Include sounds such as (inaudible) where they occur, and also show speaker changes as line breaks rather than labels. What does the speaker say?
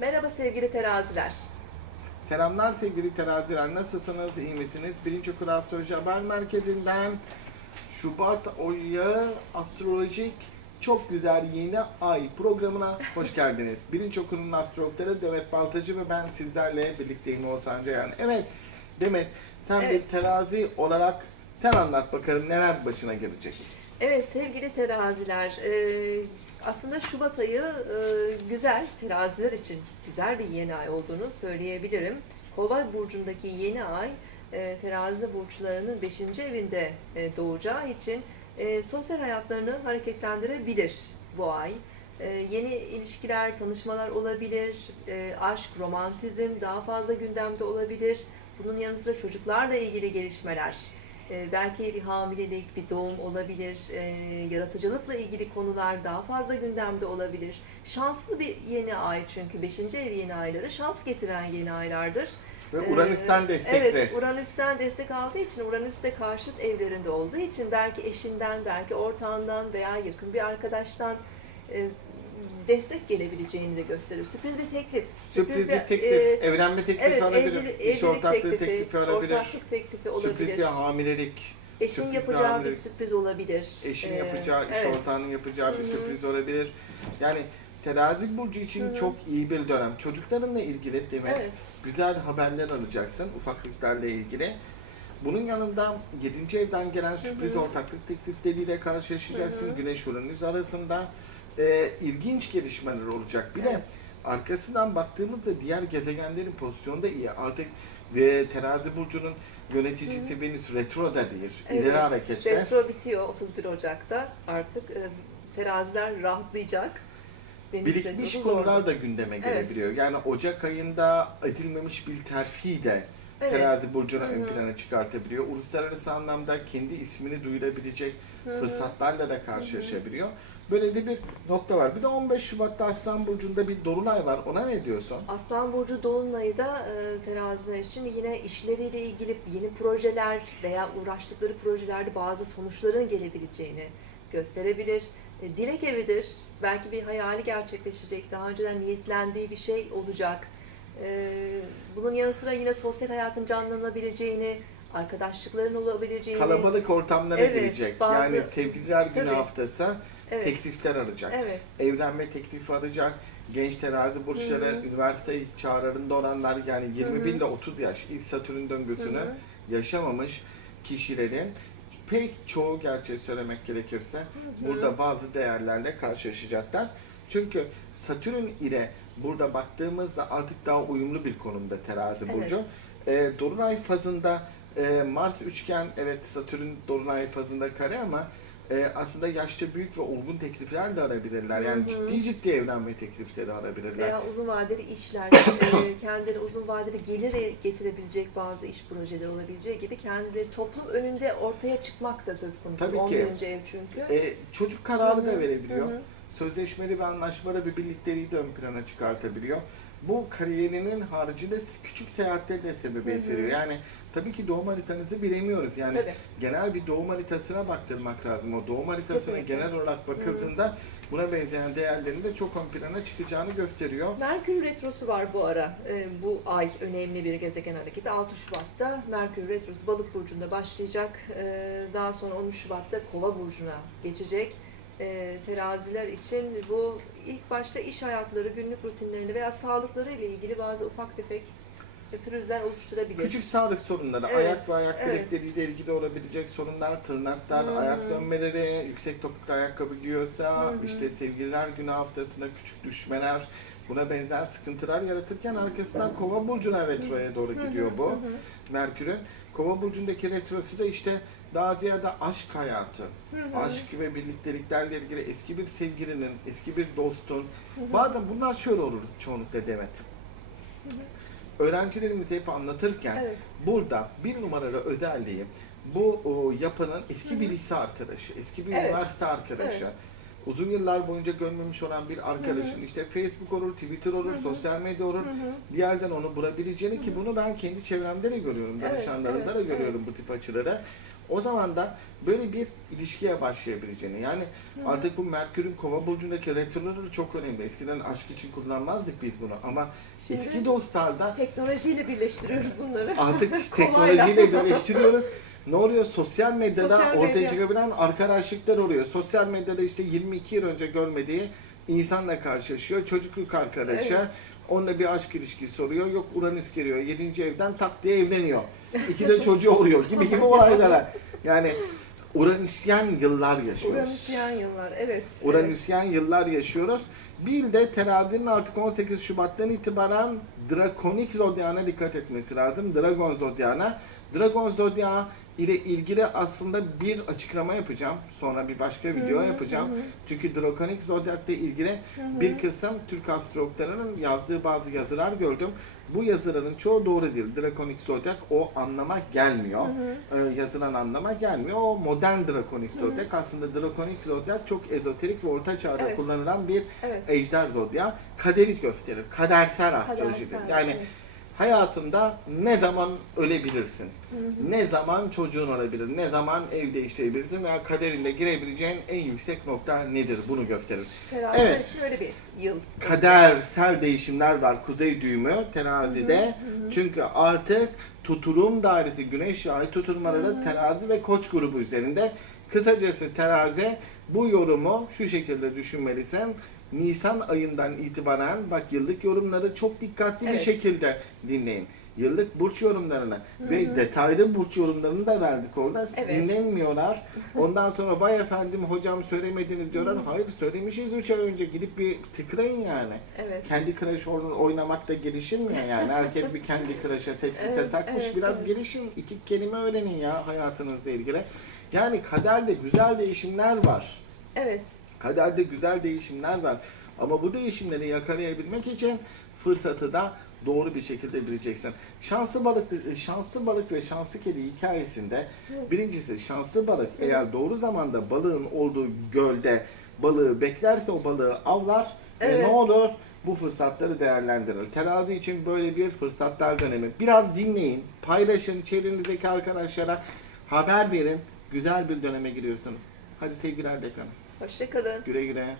Merhaba sevgili teraziler.
Selamlar sevgili teraziler. Nasılsınız? iyi misiniz? Birinci Okul Astroloji Haber Merkezi'nden Şubat ayı astrolojik çok güzel yeni ay programına hoş geldiniz. (laughs) Birinci okulun astrologları Demet Baltacı ve ben sizlerle birlikteyim Oğuzhan Ceyhan. Evet Demet sen
Evet.
bir terazi olarak sen anlat bakalım neler başına gelecek.
Evet sevgili teraziler, e, aslında Şubat ayı e, güzel teraziler için güzel bir yeni ay olduğunu söyleyebilirim. Kova burcundaki yeni ay e, terazi burçlarının 5. evinde e, doğacağı için e, sosyal hayatlarını hareketlendirebilir bu ay. E, yeni ilişkiler, tanışmalar olabilir, e, aşk, romantizm daha fazla gündemde olabilir. Bunun yanı sıra çocuklarla ilgili gelişmeler, e, belki bir hamilelik, bir doğum olabilir, e, yaratıcılıkla ilgili konular daha fazla gündemde olabilir. Şanslı bir yeni ay çünkü 5. ev yeni ayları şans getiren yeni aylardır.
Ve
Ee,
Uranüs'ten destekli.
Evet, Uranüs'ten destek aldığı için, Uranüs'te karşıt evlerinde olduğu için belki eşinden, belki ortağından veya yakın bir arkadaştan e, destek gelebileceğini de gösterir. Sürpriz bir teklif.
Sürpriz bir teklif,
e,
evlenme teklifi
evet,
alabilir,
evlilik,
iş ortaklığı
teklifi,
teklifi alabilir,
ortaklık teklifi olabilir.
sürpriz bir hamilelik,
Eşin
sürpriz bir
yapacağı bir
hamilelik.
sürpriz olabilir.
eşin
Ee,
yapacağı, iş
evet.
ortağının yapacağı bir
Hı hı.
sürpriz olabilir. Yani terazi burcu için
Hı hı.
çok iyi bir dönem. Çocuklarınla ilgili demek
Evet.
güzel haberler alacaksın ufaklıklarla ilgili. Bunun yanında 7. evden gelen sürpriz
hı.
ortaklık teklifleriyle karşılaşacaksın.
Hı hı.
Güneş Uranüs arasında e, ilginç gelişmeler olacak. Bir de
Evet.
arkasından baktığımızda diğer gezegenlerin pozisyonu da iyi. Artık ve terazi burcunun yöneticisi Venüs retro da değil.
Evet,
İleri harekette.
Retro bitiyor 31 Ocak'ta. Artık e, teraziler rahatlayacak. Venüs
Birikmiş konular
zorlu.
da gündeme
Evet.
gelebiliyor. Yani Ocak ayında edilmemiş bir terfi de
Evet.
terazi burcunu ön plana çıkartabiliyor. Uluslararası anlamda kendi ismini duyurabilecek
Hı hı.
fırsatlarla da karşılaşabiliyor. Böyle de bir nokta var. Bir de 15 Şubat'ta Aslan Burcu'nda bir Dolunay var. Ona ne diyorsun?
Aslan Burcu Dolunay'ı da e, teraziler için yine işleriyle ilgili yeni projeler veya uğraştıkları projelerde bazı sonuçların gelebileceğini gösterebilir. E, dilek evidir. Belki bir hayali gerçekleşecek. Daha önceden niyetlendiği bir şey olacak. E, bunun yanı sıra yine sosyal hayatın canlanabileceğini, arkadaşlıkların olabileceğini.
Kalabalık ortamlara
Evet,
girecek.
bazı-
Yani sevgililer günü
Tabii.
haftası
evet,
teklifler alacak.
evet.
Evlenme teklifi alacak. Genç terazi burçları,
Hı hı.
üniversite çağlarında olanlar yani 21
Hı hı.
ile 30 yaş ilk satürn döngüsünü
Hı hı.
yaşamamış kişilerin pek çoğu gerçeği söylemek gerekirse
hı.
burada bazı değerlerle karşılaşacaklar. Çünkü Satürn ile burada baktığımızda artık daha uyumlu bir konumda terazi
Evet.
burcu. Ee, Dolunay fazında e, Mars üçgen evet Satürn Dolunay fazında kare ama e, aslında yaşça büyük ve olgun teklifler de alabilirler. Yani
Hı hı.
ciddi ciddi evlenme teklifleri alabilirler.
Veya uzun vadeli işler, e, (coughs) kendileri uzun vadeli gelir getirebilecek bazı iş projeleri olabileceği gibi kendileri toplum önünde ortaya çıkmak da söz konusu.
Tabii ki.
11. ev çünkü.
E, çocuk kararı
Hı hı,
da verebiliyor.
hı hı.
Sözleşmeli ve anlaşmalı bir birlikteliği de ön plana çıkartabiliyor. Bu kariyerinin haricinde küçük seyahatlere de sebebiyet
Hı hı.
veriyor. Yani tabii ki doğum haritanızı bilemiyoruz. Yani
Tabii.
genel bir doğum haritasına baktırmak lazım. O doğum haritasına
Kesinlikle.
genel olarak bakıldığında buna benzeyen değerlerin de çok ön plana çıkacağını gösteriyor.
Merkür Retrosu var bu ara. E, bu ay önemli bir gezegen hareketi. 6 Şubat'ta Merkür Retrosu Balık Burcu'nda başlayacak. E, daha sonra 13 Şubat'ta Kova Burcu'na geçecek. E, teraziler için bu ilk başta iş hayatları, günlük rutinlerini veya sağlıkları ile ilgili bazı ufak tefek pürüzler oluşturabilir.
Küçük sağlık sorunları,
Evet,
ayak ve ayak
evet.
bilekleriyle ilgili olabilecek sorunlar, tırnaklar,
hı.
ayak dönmeleri, yüksek topuklu ayakkabı giyiyorsa,
hı.
işte sevgililer günü haftasında küçük düşmeler, buna benzer sıkıntılar yaratırken arkasından kova burcuna retroya doğru gidiyor bu. Merkür'ün. Kova burcundaki retrosu da işte daha ziyade aşk hayatı,
Hı hı.
aşk ve birlikteliklerle ilgili eski bir sevgilinin, eski bir dostun.
Hı hı.
Bazen bunlar şöyle olur çoğunlukla Demet. Öğrencilerimize hep anlatırken
Evet.
Burada bir numaralı özelliği bu o, yapının eski
Hı
bir
hı.
lise arkadaşı, eski bir
Evet.
üniversite arkadaşı.
Evet.
Uzun yıllar boyunca görmemiş olan bir arkadaşın
Hı hı.
işte Facebook olur, Twitter olur,
Hı hı.
sosyal medya olur.
Hı hı.
Bir yerden onu bulabileceğini ki bunu ben kendi çevremde de görüyorum.
Evet,
Danışanlarımda
evet,
da görüyorum bu tip açıları. O zaman da böyle bir ilişkiye başlayabileceğini. Yani artık bu Merkür'ün Kova burcundaki retroları çok önemli. Eskiden aşk için kullanmazdık biz bunu ama
Şimdi-
eski dostlarda
Teknolojiyle birleştiriyoruz bunları.
artık (laughs) teknolojiyle birleştiriyoruz. Ne oluyor? Sosyal medyada
Sosyal
ortaya
medya.
çıkabilen arkadaşlıklar oluyor. Sosyal medyada işte 22 yıl önce görmediği insanla karşılaşıyor. Çocukluk arkadaşı.
Evet.
Onunla bir aşk ilişkisi oluyor. Yok Uranüs geliyor. 7. evden tak diye evleniyor. İki de çocuğu oluyor gibi gibi olaylara. Yani Uranüsyen yıllar yaşıyoruz.
Uranüsyen yıllar, evet.
Uranüsyen yıllar yaşıyoruz. Bir de terazinin artık 18 Şubat'tan itibaren drakonik zodyana dikkat etmesi lazım. Dragon zodyana. Dragon zodya ile ilgili aslında bir açıklama yapacağım. Sonra bir başka video
Hı hı,
yapacağım.
hı hı.
Çünkü drakonik zodyakla ilgili
hı.
bir kısım Türk astrologlarının yazdığı bazı yazılar gördüm. Bu yazıların çoğu doğru değil. Drakonik zodyak o anlama gelmiyor.
Hı
Ee, yazılan anlama gelmiyor. O modern drakonik zodyak. Aslında drakonik zodyak çok ezoterik ve orta çağda
Evet.
kullanılan bir
Evet.
ejder zodyak. Kaderi gösterir. Kadersel astrolojidir. Yani
evet.
Hayatında ne zaman ölebilirsin?
Hı hı.
Ne zaman çocuğun olabilir? Ne zaman ev değiştirebilirsin? Veya kaderinde girebileceğin en yüksek nokta nedir? Bunu gösterir.
Teraziler
Evet.
için öyle bir yıl.
kadersel değişimler var kuzey düğümü terazide.
Hı hı.
Çünkü artık tutulum dairesi güneş ay tutulmaları
Hı hı.
terazi ve koç grubu üzerinde. Kısacası terazi bu yorumu şu şekilde düşünmelisin. Nisan ayından itibaren bak yıllık yorumları çok dikkatli bir
Evet.
şekilde dinleyin. Yıllık burç yorumlarını ve detaylı burç yorumlarını da verdik orada.
Evet.
Dinlenmiyorlar. (laughs) Ondan sonra vay efendim hocam söylemediniz diyorlar. Hayır söylemişiz 3 ay önce gidip bir tıklayın yani.
Evet.
Kendi Crush or- oynamakta gelişilmiyor yani. Herkes bir kendi Crush'a (laughs) Tetris'e
Evet,
takmış.
evet,
Biraz
evet.
gelişin. iki kelime öğrenin ya hayatınızla ilgili. Yani kaderde güzel değişimler var.
Evet.
Kaderde güzel değişimler var. Ama bu değişimleri yakalayabilmek için fırsatı da doğru bir şekilde bileceksin. Şanslı balık, şanslı balık ve şanslı kedi hikayesinde birincisi şanslı balık eğer doğru zamanda balığın olduğu gölde balığı beklerse o balığı avlar ve
Evet.
ne olur? Bu fırsatları değerlendirir. Terazi için böyle bir fırsatlar dönemi. Biraz dinleyin, paylaşın, çevrenizdeki arkadaşlara haber verin. Güzel bir döneme giriyorsunuz. Hadi sevgiler dekanım.
Hoşçakalın.
Güle güle.